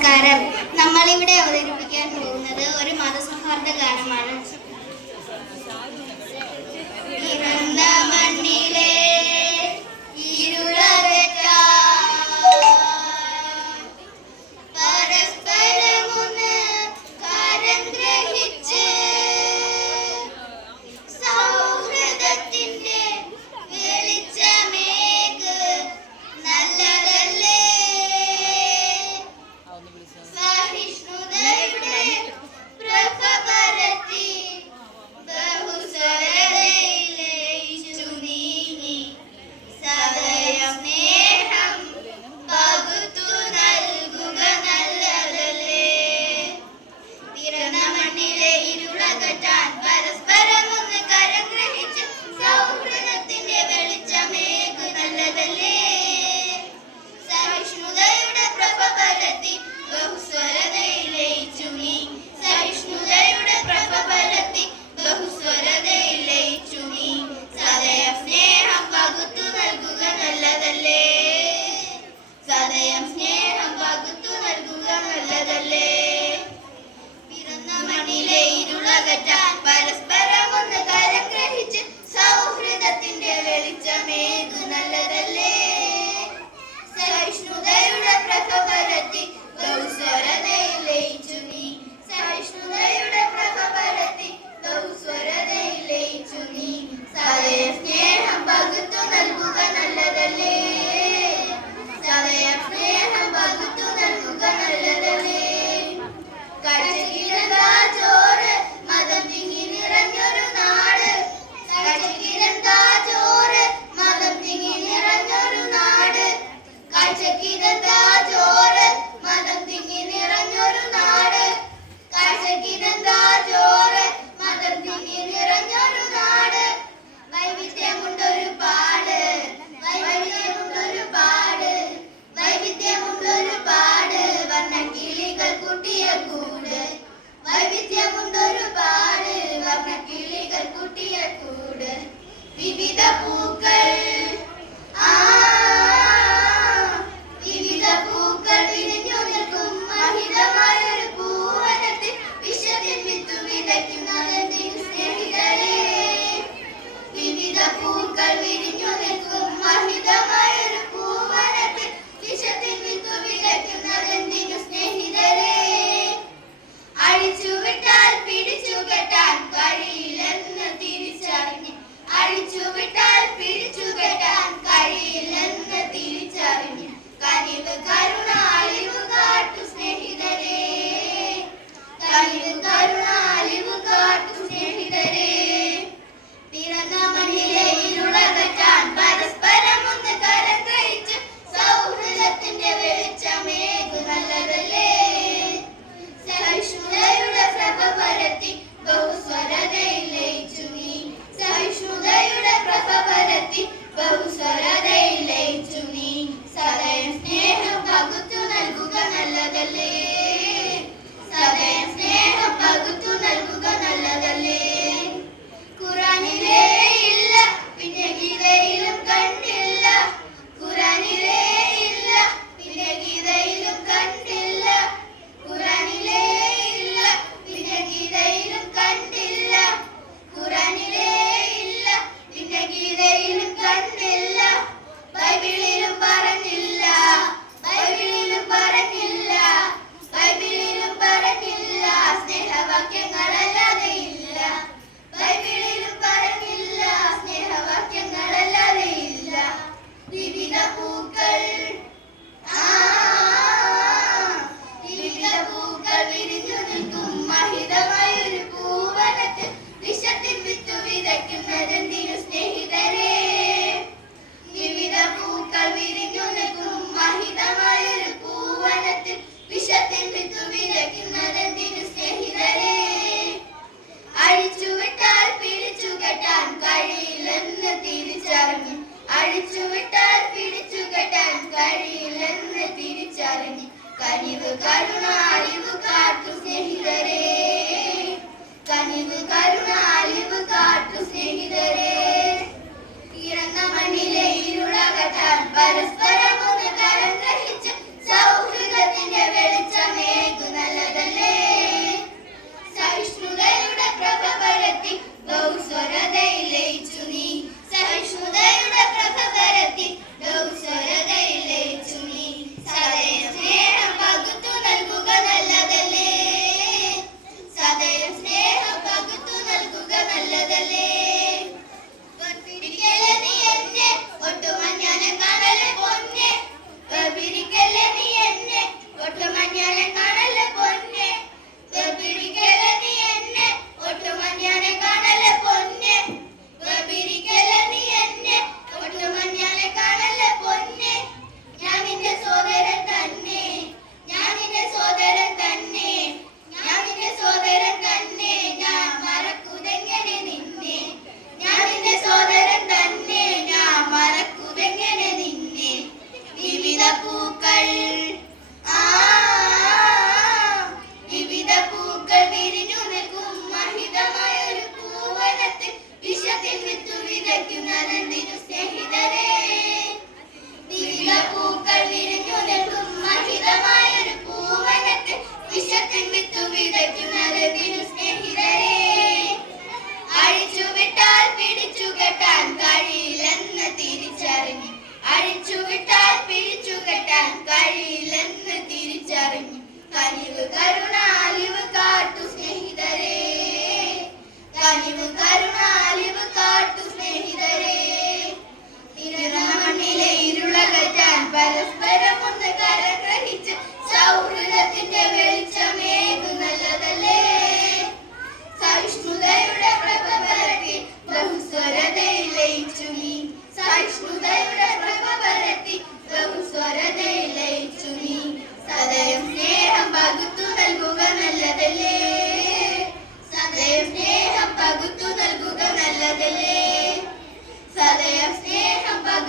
നമസ്കാരം. നമ്മളിവിടെ അവതരിപ്പിക്കാൻ പോകുന്നത് ഒരു മതസൗഹാർദ്ദ ഗാനമാണ്. പിറന്ന മണ്ണിലെ പരസ്പരമൊന്ന് കാരം ഗ്രഹിച്ച് സൗഹൃദത്തിന്റെ വെളിച്ചമേക് നല്ലതല്ലേ. സഹിഷ്ണുതയുടെ പ്രഭ പരത്തി ബഹുസ്വരതയിലയിച്ചു നീങ്ങി സദയം സ്നേഹം പകുത്തു നൽകുക നല്ലതല്ലേ. പിറന്ന മണ്ണിലെ ഇരുളകറ്റാൻ പരസ്പരമൊന്ന് കരം ഗ്രഹിച്ച് സൗഹൃദത്തിന്റെ വെളിച്ചമേകു നല്ലതല്ലേ. സഹിഷ്ണുതയുടെ പ്രഭ പരത്തി ബഹുസ്വരതയിലയിച്ചു നീ സഹിഷ്ണുതയുടെ പ്രഭ പരത്തി ബഹുസ്വരതയിലയിച്ചു നീ സദയം സ്നേഹം പകുത്തു നൽകുക നല്ലതല്ലേ. സദയം സ്നേഹം പകുത്തു നൽകുക നല്ലതല്ലേ. പിറന്ന മണ്ണിലെ ഇരുളകറ്റാൻ പരസ്പരമൊന്ന് കരം ഗ്രഹിച്ച് സൗഹൃദത്തിന്റെ വെളിച്ചമേകു നല്ലതല്ലേ. സഹിഷ്ണുതയുടെ പ്രഭ പരത്തി ബഹുസ്വരതയിലയിച്ചു നീ സഹിഷ്ണുതയുടെ പ്രഭ പരത്തി ബഹുസ്വരതയിലയിച്ചു നീ സദയം സ്നേഹം പകുത്തു നൽകുക നല്ലതല്ലേ. സദയം സ്നേഹം പകുത്തു നൽകുക നല്ലതല്ലേ. കാഴ്ചക്കിരന്താ ചോറ് മതം തിങ്ങി നിറഞ്ഞൊരു നാട്. കാഴ്ചക്കിരന്താ ചോറ് മതം തിങ്ങി നിറഞ്ഞൊരു നാട്. കാഴ്ചക്കിരന്താ ചോറ് മതം തിങ്ങി നിറഞ്ഞൊരു നാട്. കാഴ്ചക്കിരന്താ ചോറ് മതം തിങ്ങി നിറഞ്ഞൊരു നാട്. വൈവിധ്യമുണ്ടൊരു പാട് വൈവിധ്യമുണ്ടൊരു പാട് വൈവിധ്യമുണ്ടൊരു പാട് വർണ്ണക്കിളികൾ കൂട്ടിയ കൂട്. വൈവിധ്യമുണ്ടൊരു പാട് വർണ്ണക്കിളികൾ കൂട്ടിയ കൂട്. വിവിധ പൂക്കൾ വിവിധ പൂക്കൾ വിരിഞ്ഞു നിൽക്കും മഹിതമായൊരു പൂവനത്തിൽ വിശ്വത്തിൽ വിത്തു വിതയ്ക്കുന്നതെന്തിനു സ്നേഹിതരേ. വിവിധ പൂക്കൾ വിരിഞ്ഞു നിൽക്കും മഹിതമായൊരു പൂവനത്തിൽ വിശ്വത്തിൽ വിത്തു വിതയ്ക്കുന്നതെന്തിനു സ്നേഹിതരേ. അഴിച്ചുവിട്ടാൽ പിടിച്ചു കെട്ടാൻ കഴിയില്ലെന്ന് തിരിച്ചറിഞ്ഞ് അഴിച്ചുവിട്ടാൽ പിടിച്ചു കെട്ടാൻ കഴിയില്ലെന്ന് തിരിച്ചറിഞ്ഞ് കനിവ് കരുണ അലിവ് കാട്ടു സ്നേഹിതരേ. കനിവ് കരുണ അലിവ് കാട്ടു സ്നേഹിതരേ. പിറന്ന മണ്ണിലെ ഇരുളകറ്റാൻ പരസ്പരമൊന്ന് കരം ഗ്രഹിച്ച് സൗഹൃദത്തിന്റെ വെളിച്ചമേകു നല്ലതല്ലേ. സഹിഷ്ണുതയുടെ പ്രഭ പരത്തി ബഹുസ്വരതയിലയിച്ചു നീ സഹിഷ്ണുതയുടെ പ്രഭ പരത്തി ബഹുസ്വരതയിലയിച്ചു നീ സദയം സ്നേഹം പകുത്തു നൽകുക നല്ലതല്ലേ. സദയം സ്നേഹം പകുത്തു നൽകുക നല്ലതല്ലേ. ഖുർആനിലേ ഇല്ല പിന്നെ ഗീതയിലും കണ്ടില്ല. ഖുർആനിലേ ഇല്ല പിന്നെ ഗീതയിലും കണ്ടില്ല. ഖുർആനിലേ ഇല്ല പിന്നെ ഗീതയിലും കണ്ടില്ല. ഖുർആനിലേ ഇല്ല പിന്നെ ഗീതയിലും കണ്ടില്ല. ബൈബിളിലും പറഞ്ഞില്ല ബൈബിളിലും പറഞ്ഞില്ല ബൈബിളിലും പറഞ്ഞില്ല സ്നേഹവാക്യങ്ങളല്ലാതെ ഇല്ല. ബൈബിളിലും പറഞ്ഞില്ല സ്നേഹവാക്യങ്ങളല്ലാതെ ഇല്ല. വിവിധ പൂക്കൾ വിവിധ പൂക്കൾ വിരിഞ്ഞു നിൽക്കും മഹിതമായൊരു പൂവനത്തിൽ വിഷത്തിൽ വിത്തു വിതയ്ക്കുന്നതെന്തിനു സ്നേഹിതരേ. വിവിധ പൂക്കൾ വിരിഞ്ഞു നിൽക്കും മഹിതമായൊരു പൂവനത്തിൽ വിഷത്തിൽ വിത്തു വിതയ്ക്കുന്നതെന്തിനു സ്നേഹിതരേ. അഴിച്ചുവിട്ടാൽ പിടിച്ചു കെട്ടാൻ കഴിയില്ലെന്ന് തിരിച്ചറിഞ്ഞ് അഴിച്ചുവിട്ടാൽ പിടിച്ചു കെട്ടാൻ കഴിയില്ലെന്ന് തിരിച്ചറിഞ്ഞ് കനിവ് കരുണ അലിവ് കാട്ടു സ്നേഹിതരേ. കനിവ് കരുണ അലിവ് കാട്ടു സ്നേഹിതരേ. പിറന്ന മണ്ണിലെ ഇരുളകറ്റാൻ പരസ്പരമൊന്ന് കരം ഗ്രഹിച്ച് സൗഹൃദത്തിന്റെ വെളിച്ചം പകലേ സദയം സ്നേഹം പകലേ